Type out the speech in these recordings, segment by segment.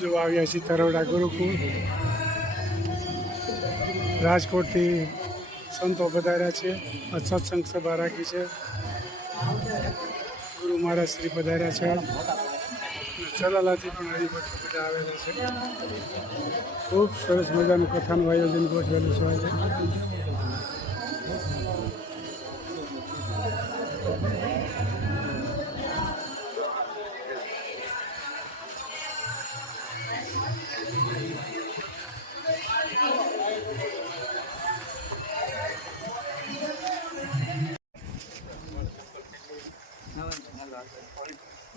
જો આવ્યા છીએ તરોડા ગુરુકુળ રાજકોટથી સંતો પધાર્યા છે. સત્સંગ સભા રાખી છે. ગુરુ મહારાજ શ્રી પધાર્યા છે. ચલાલાથી પણ હરિભક્તો બધા આવેલા છે. ખૂબ સરસ મજાનું કથાનું આયોજન ગોઠવેલું છે આજે.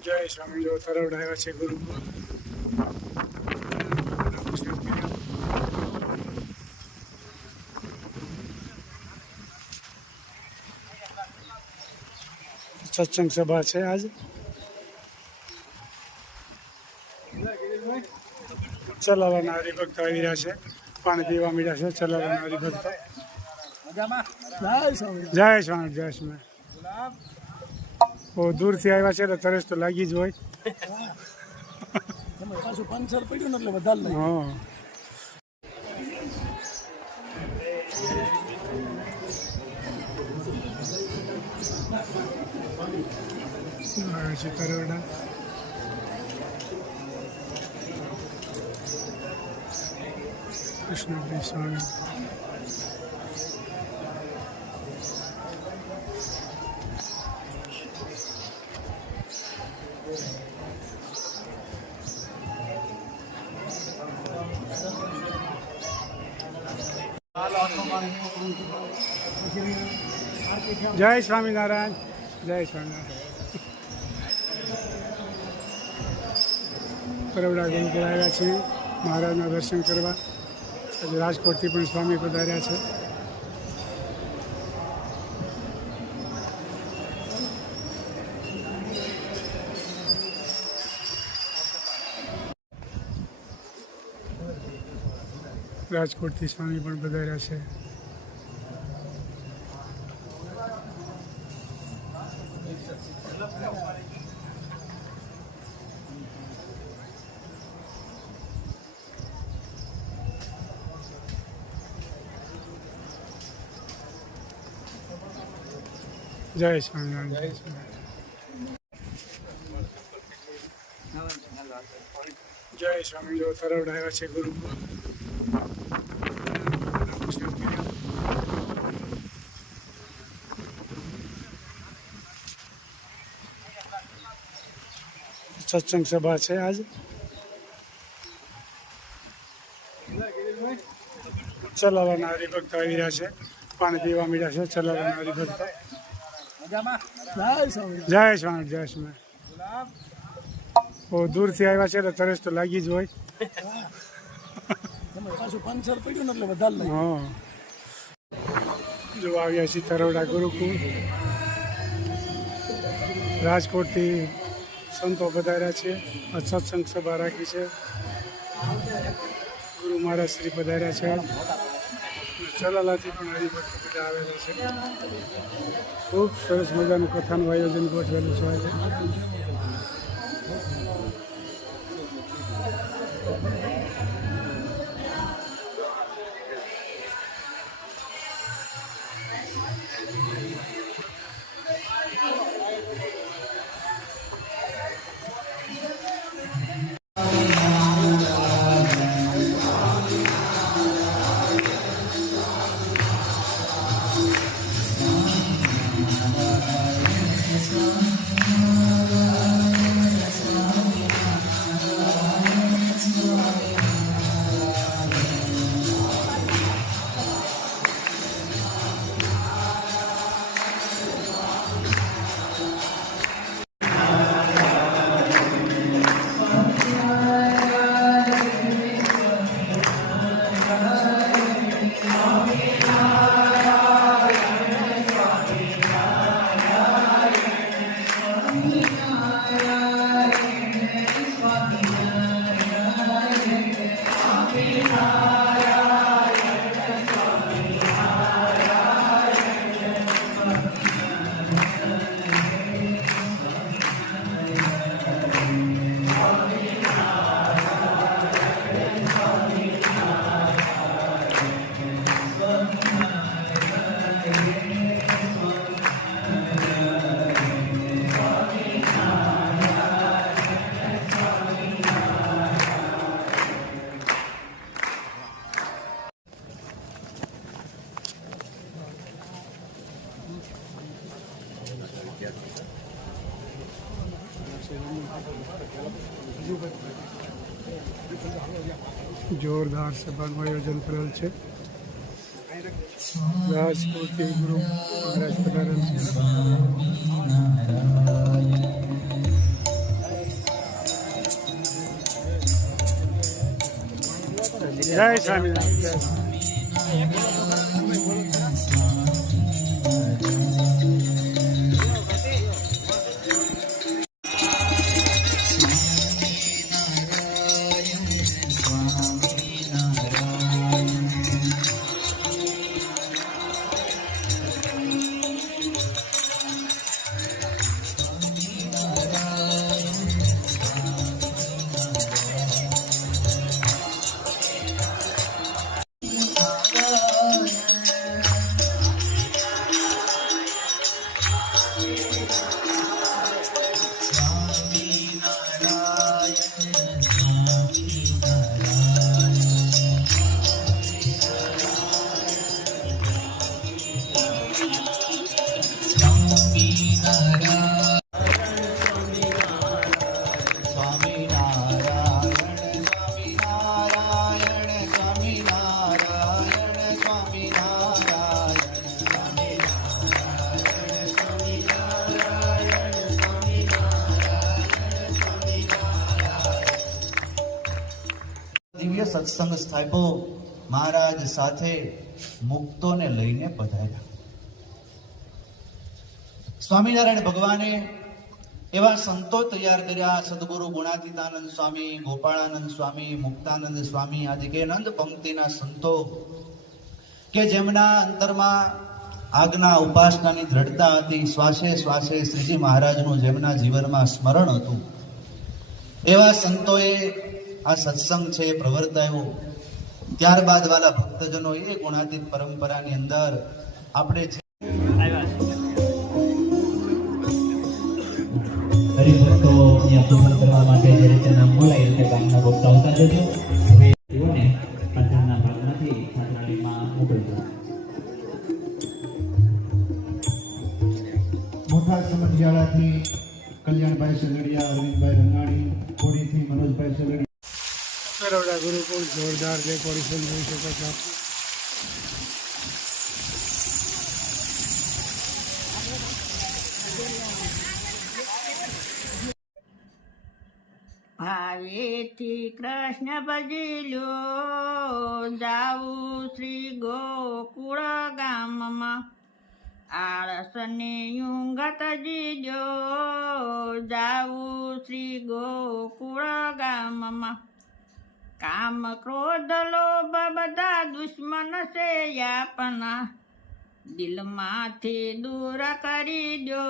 જય સ્વામી. જો તરવડા આવ્યા છે ગુરુકુળ. સત્સંગ સભા છે આજ. ચલાવાના હરિભક્તો આવી રહ્યા છે. પાણી પીવા મળ્યા છે ચલાવાના હરિભક્તો. જય સ્વામી. જય સ્વામી. દૂરથી આવ્યા છે એટલે તરસ તો લાગી જ હોય. પંચર પડ્યું ને એટલે વધારે તરોડા કૃષ્ણ સ્વામી. જય સ્વામિનારાયણ. જય સ્વામિનારાયણ. તરોડા ગુરુકુળ આવ્યા છીએ મહારાજના દર્શન કરવા. આજે રાજકોટથી પણ સ્વામી પધાર્યા છે. રાજકોટથી સ્વામી પણ પધાર્યા છે. જય સ્વામિનારાયણ. જય સ્વામી. જો તરોડા આવ્યા છે ગુરુકુળ. સત્સંગ સભા છે આજ. ચલાવાના હરિભક્તો આવી રહ્યા છે. પાણી પીવા મળ્યા છે ચલાવાના હરિભક્તો. જય સ્વામી. જય સ્વામી. દૂરથી આવ્યા છે એટલે તરસ તો લાગી જ હોય. પંચર પડ્યું ને એટલે વધારે જો આવ્યા છીએ તરોડા ગુરુકુળ રાજકોટથી સંતો પધાર્યા છે. સત્સંગ સભા રાખી છે. ગુરુ મહારાજ શ્રી પધાર્યા છે. ચલાલાથી પણ હરિભક્તો બધા આવેલા છે. ખૂબ સરસ મજાનું કથાનું આયોજન ગોઠવેલું છે આજે. જોરદાર સભાનું આયોજન કરેલ છે. રાજકોટથી ગુરુ મહારાજ પધારેલ છે. જય સ્વામિનારાયણ. દિવ્ય સત્સંગ સ્થાપ્યો. મહારાજ સાથે મુક્તોને લઈને પધાર્યા. સ્વામિનારાયણ ભગવાને એવા સંતો તૈયાર કર્યા. સદગુરુ ગુણાતીતાનંદ સ્વામી, ગોપાળાનંદ સ્વામી, મુક્તાનંદ સ્વામી આદિ કે નંદ પંક્તિના સંતો કે જેમના અંતરમાં આજ્ઞા ઉપાસનાની દ્રઢતા હતી. શ્વાસે શ્વાસે શ્રીજી મહારાજનું જેમના જીવનમાં સ્મરણ હતું, એવા સંતોએ આ સત્સંગ છે પ્રવર્તાયો. ત્યારબાદ વાલા ભક્તજનો એ ગુણાતીત પરંપરાની અંદર આપણે હરિભક્તો પૂર્ણ કરવા માટે જે રીતે નામ બોલાય તે ગામના ભક્તો આવતા જજો. હવે તેઓને પાછળના ભાગમાંથી છાત્રાલયમાં મોકલજો. મોટા સમઢિયાળાથી કલ્યાણભાઈ સગડિયા, અરવિંદભાઈ રંગાણી, કોડીથી મનોજભાઈ સગડિયા. બરોડા ગુરુકુળ જોરદાર ડેકોરેશન જોઈ શકો છો આપ. ભાવેથી કૃષ્ણ ભજી લ્યો, જાવું શ્રી ગોકુળ ગામમાં. આળસને યુંગત જીજો, જાવું શ્રી ગોકુળ ગામમાં. કામ ક્રોધ લોભ બધા દુશ્મન છે આપના, દિલમાંથી દૂર કરી દો,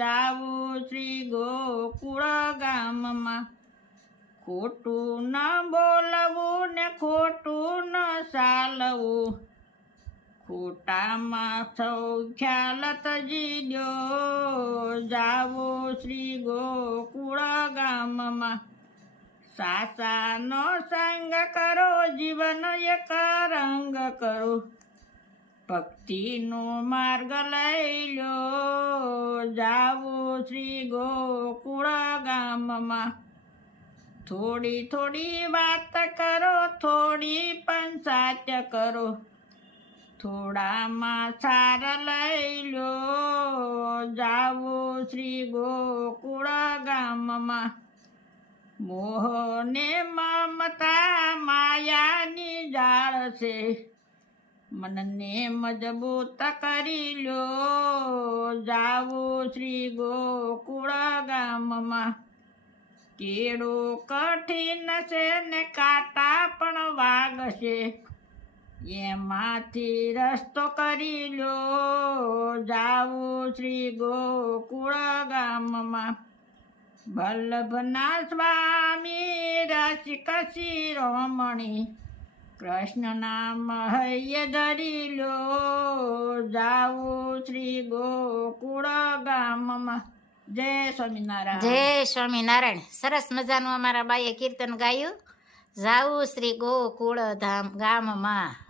જાવું શ્રી ગોકુળ ગામમાં. ખોટું ન બોલવું ને ખોટું ન ચાલવું, ખોટામાં સૌ ખ્યાલ તજી દો, જાવું શ્રી ગોકુળ ગામમાં. સાસાનો સંગ કરો, જીવન એક રંગ કરો, ભક્તિનો માર્ગ લઈ લો, જાવું શ્રી ગોકુળ ગામમાં. થોડી થોડી વાત કરો, થોડી પણ સાચા કરો, થોડામાં સાર લઈ લો, જાવું શ્રી ગોકુળ ગામમાં. મોહને મમતા માયાની જાળ છે, મનને મજબૂત કરી લો, જાવું શ્રી ગોકુળ ગામમાં. કેળો કઠિન છે ને કાંટા પણ વાગશે, એમાંથી રસ્તો કરી લો, જાવું શ્રી ગોકુળ ગામમાં. વલ્લભના સ્વામી રસિક શિરોમણી, કૃષ્ણ નામ હૈયે ધરી લો, જાવું શ્રી ગોકુળ ગામમાં. જય સ્વામિનારાયણ. જય સ્વામિનારાયણ. સરસ મજાનું અમારા બાઈએ કીર્તન ગાયું. જાવું શ્રી ગોકુળ ધામ ગામમાં.